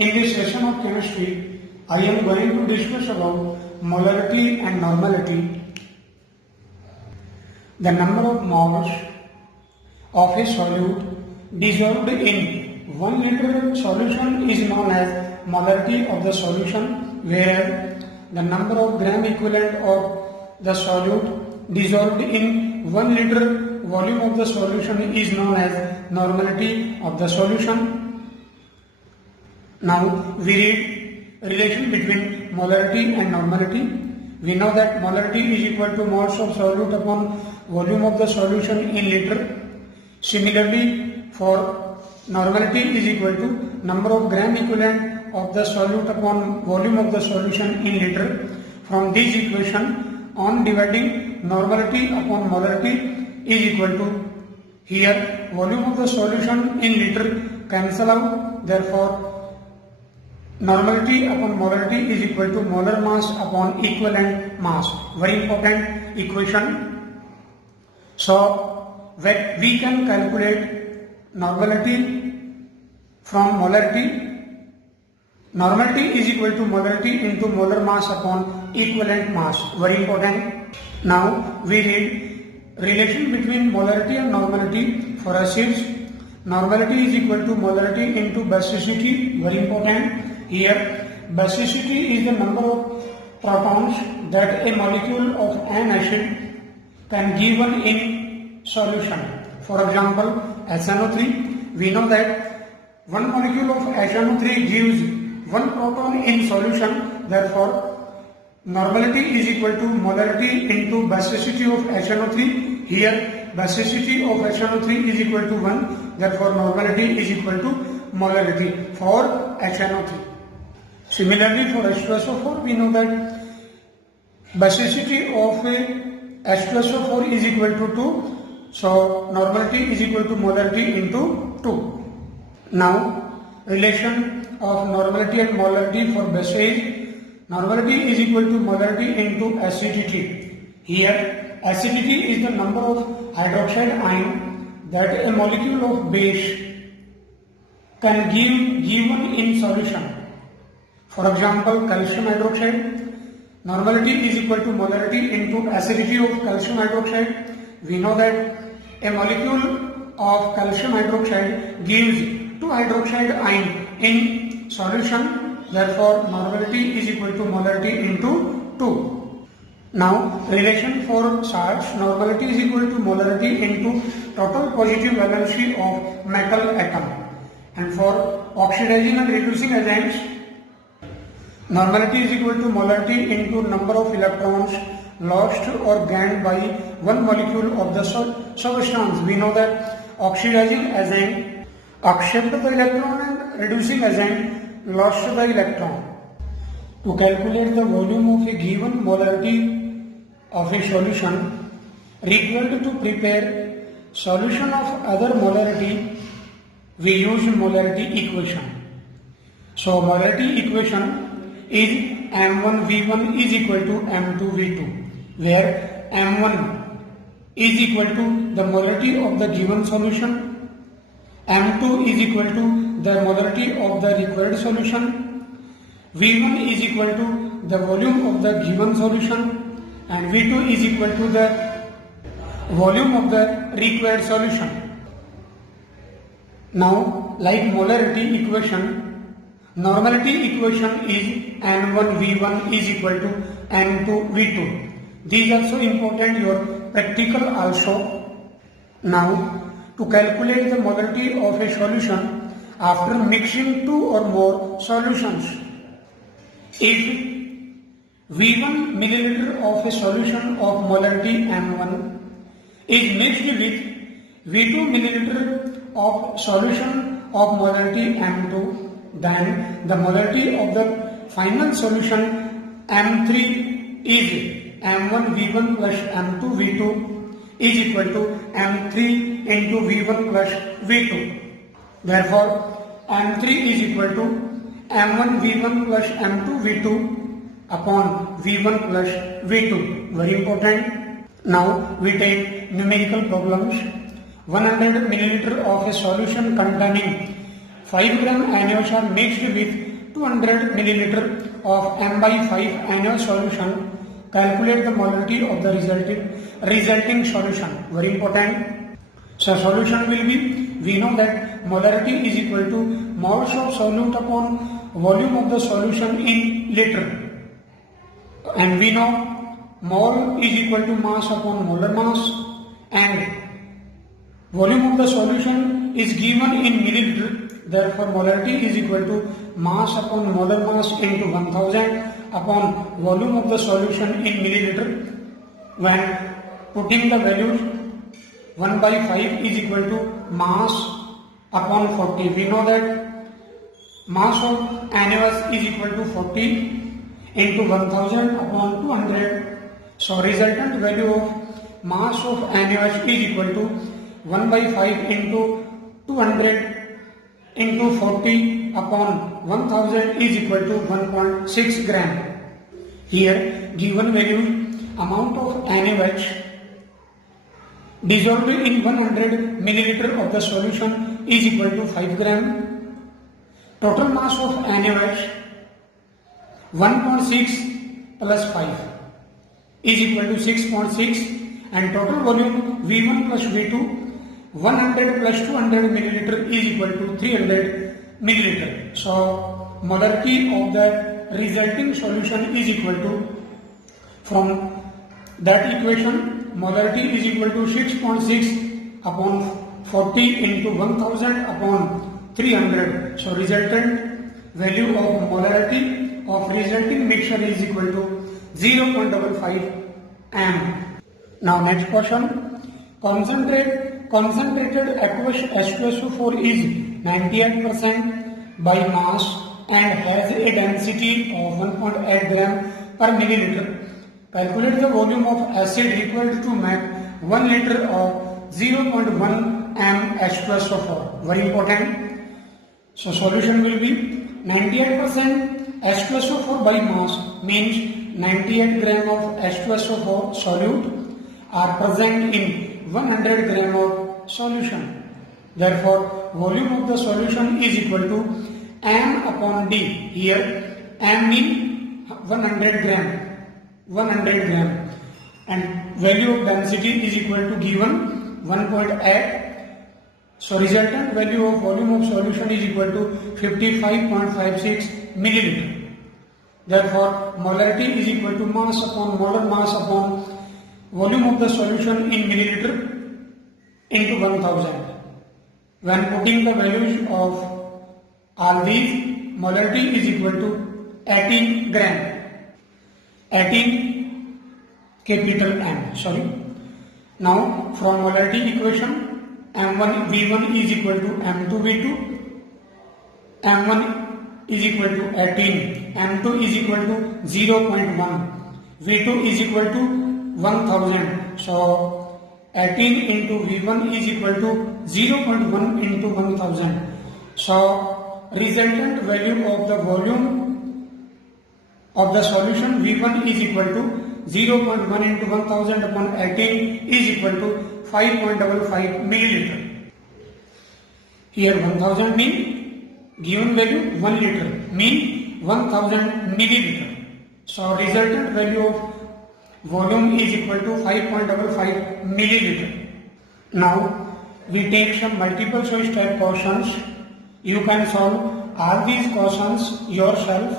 In this session of chemistry, I am going to discuss about molarity and normality. The number of moles of a solute dissolved in 1 liter solution is known as molarity of the solution, whereas the number of gram equivalent of the solute dissolved in 1 liter volume of the solution is known as normality of the solution. Now we read relation between molarity and normality. We know that molarity is equal to moles of solute upon volume of the solution in liter. Similarly, for normality is equal to number of gram equivalent of the solute upon volume of the solution in liter. From this equation, on dividing normality upon molarity is equal to, here volume of the solution in liter cancel out, therefore normality upon molarity is equal to molar mass upon equivalent mass. Very important equation. So we can calculate normality from molarity. Normality is equal to molarity into molar mass upon equivalent mass. Very important. Now we read relation between molarity and normality for acids. Normality is equal to molarity into basicity. Very important. Here basicity is the number of protons that a molecule of an acid can given in solution. For example, HNO3, we know that one molecule of HNO3 gives one proton in solution, therefore normality is equal to molarity into basicity of HNO3. Here basicity of HNO3 is equal to 1, therefore normality is equal to molarity for HNO3. Similarly, for H2SO4, we know that basicity of H2SO4 is equal to 2, so normality is equal to molarity into 2. Now, relation of normality and molarity for bases. Normality is equal to molarity into acidity. Here, acidity is the number of hydroxide ion that a molecule of base can give given in solution. For example, calcium hydroxide, normality is equal to molarity into acidity of calcium hydroxide. We know that a molecule of calcium hydroxide gives 2 hydroxide ion in solution, therefore normality is equal to molarity into 2. Now, relation for salts, normality is equal to molarity into total positive valency of metal atom. And for oxidizing and reducing agents, normality is equal to molarity into number of electrons lost or gained by one molecule of the substance. We know that oxidizing agent accept the electron and reducing agent lost the electron. To calculate the volume of a given molarity of a solution required to prepare solution of other molarity, we use molarity equation. So molarity equation is M1V1 is equal to M2V2, where M1 is equal to the molarity of the given solution, M2 is equal to the molarity of the required solution, V1 is equal to the volume of the given solution, and V2 is equal to the volume of the required solution. Now, like molarity equation, normality equation is N1V1 is equal to N2V2. These are so important your practical also. Now, to calculate the molarity of a solution after mixing 2 or more solutions. If V1 milliliter of a solution of molarity M1 is mixed with V2 milliliter of solution of molarity M2, then the molarity of the final solution M3 is M1V1 plus M2V2 is equal to M3 into V1 plus V2. Therefore, M3 is equal to M1V1 plus M2V2 upon V1 plus V2. Very important. Now we take numerical problems. 100 milliliter of a solution containing 5 gram anions are mixed with 200 milliliter of m by 5 annual solution, calculate the molarity of the resulting solution. Very important. So solution will be, we know that molarity is equal to moles of solute upon volume of the solution in liter, and we know mole is equal to mass upon molar mass, and volume of the solution is given in milliliter. Therefore molarity is equal to mass upon molar mass into 1000 upon volume of the solution in milliliter. When putting the values, 1 by 5 is equal to mass upon 40. We know that mass of NaOH is equal to 40 into 1000 upon 200. So resultant value of mass of NaOH is equal to 1 by 5 into 200 into 40 upon 1000 is equal to 1.6 gram. Here given value, amount of NaOH dissolved in 100 milliliter of the solution is equal to 5 gram. Total mass of NaOH 1.6 plus 5 is equal to 6.6, and total volume V1 plus V2 100 plus 200 milliliter is equal to 300 milliliter. So molarity of the resulting solution is equal to, from that equation, molarity is equal to 6.6 upon 40 into 1000 upon 300. So resultant value of molarity of resulting mixture is equal to 0.55 m. Now next question. Concentrated aqueous H2SO4 is 98% by mass and has a density of 1.8 gram per milliliter. Calculate the volume of acid required to make 1 liter of 0.1 m H2SO4. Very important. So solution will be 98% H2SO4 by mass means 98 gram of H2SO4 solute are present in 100 gram of solution. Therefore, volume of the solution is equal to m upon d. Here, m means 100 gram, and value of density is equal to given 1.8. So, resultant value of volume of solution is equal to 55.56 milliliter. Therefore, molarity is equal to mass upon molar mass upon volume of the solution in milliliter into 1000. When putting the values of all these, molarity is equal to 18 gram. 18 capital M. Sorry. Now from molarity equation, M1 V1 is equal to M2 V2. M1 is equal to 18. M2 is equal to 0.1. V2 is equal to 1000. So 18 into V1 is equal to 0.1 into 1000. So resultant value of the volume of the solution V1 is equal to 0.1 into 1000 upon 18 is equal to 5.55 milliliter. Here 1000 mean given value 1 liter mean 1000 milliliter. So resultant value of volume is equal to 5.55 milliliter. Now we take some multiple choice type questions. You can solve all these questions yourself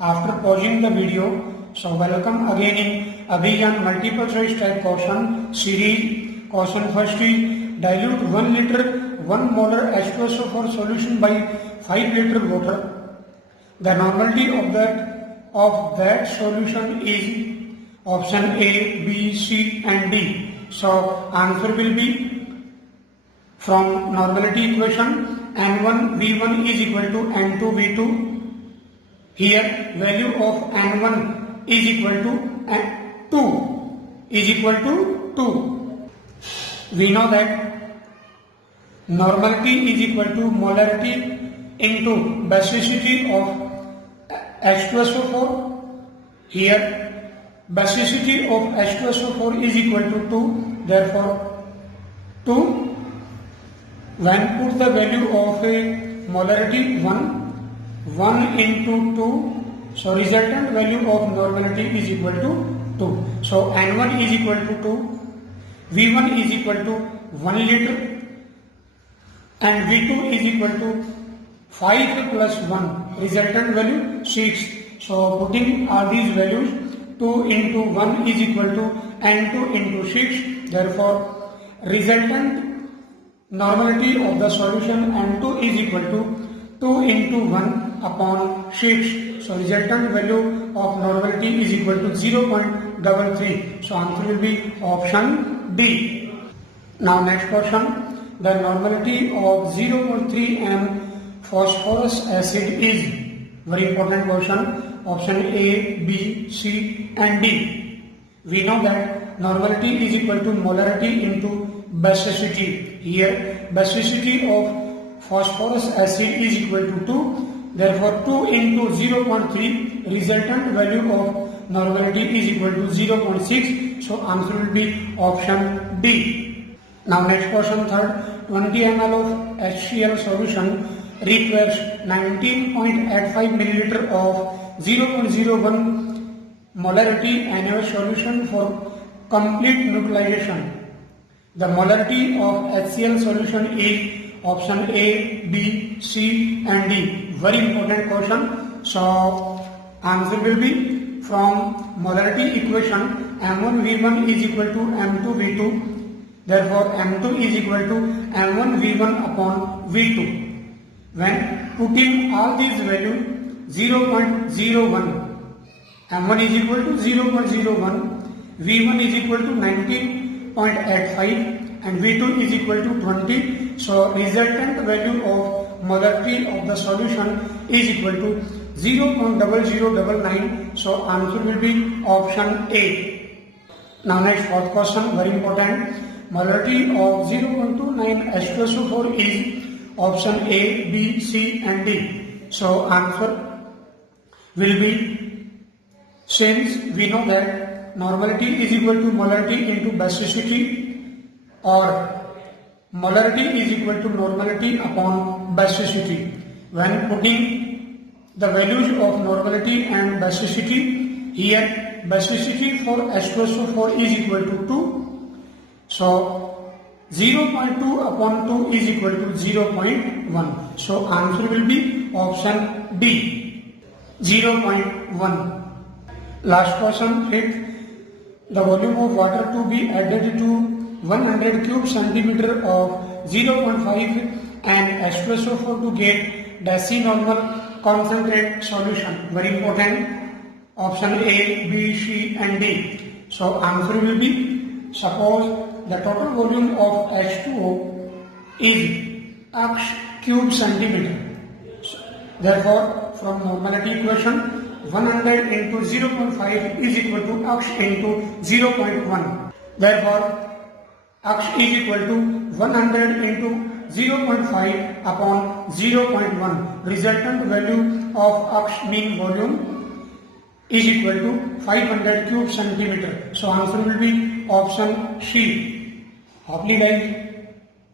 after pausing the video. So welcome again in Abhijan multiple choice type question series. Question first is dilute 1 liter 1 molar H2SO4 solution by 5 liter water. The normality of that solution is option A, B, C and D. So answer will be from normality equation N1 V1 is equal to N2 V2. Here value of N1 is equal to 2. We know that normality is equal to molarity into basicity of H2SO4. Here basicity of H2SO4 is equal to 2. Therefore 2. When put the value of a molarity 1, 1 into 2. So resultant value of normality is equal to 2. So N1 is equal to 2, V1 is equal to 1 liter and V2 is equal to 5 plus 1. Resultant value 6. So putting all these values, 2 into 1 is equal to N2 into 6. Therefore resultant normality of the solution N2 is equal to 2 into 1 upon 6. So resultant value of normality is equal to 0.33. So answer will be option D. Now next question. The normality of 0.3 m phosphorus acid is, very important question, option A, B, C and D. We know that normality is equal to molarity into basicity. Here basicity of phosphorus acid is equal to 2. Therefore 2 into 0.3, resultant value of normality is equal to 0.6. So answer will be option D. Now next question, third. 20 ml of HCl solution requires 19.85 milliliter of 0.01 molarity NaOH solution for complete neutralization. The molarity of HCl solution is option A, B, C and D. Very important question. So answer will be from molarity equation M1V1 is equal to M2V2. Therefore M2 is equal to M1V1 upon V2. When putting all these values 0.01, M1 is equal to 0.01, V1 is equal to 19.85 and V2 is equal to 20. So resultant value of molarity of the solution is equal to 0.0099. So answer will be option A. Now next fourth question, very important. Molarity of 0.29 H2SO4 is option A, B, C and D. So answer will be, since we know that normality is equal to molarity into basicity or molarity is equal to normality upon basicity. When putting the values of normality and basicity, here basicity for H2SO4 is equal to 2. So 0.2 upon 2 is equal to 0.1. So answer will be option D, 0.1. Last question, fifth. The volume of water to be added to 100 cube centimeter of 0.5 and H2SO4 to get decinormal concentrate solution. Very important. Option A, B, C and D. So answer will be, suppose the total volume of H2O is X cube centimeter. Therefore, from normality equation, 100 into 0.5 is equal to X into 0.1. Therefore, X is equal to 100 into 0.5 upon 0.1. Resultant value of X mean volume is equal to 500 cube centimeter. So answer will be option C. Hopefully guys,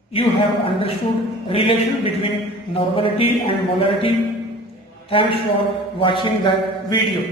you have understood relation between normality and molarity. Thanks for watching the video.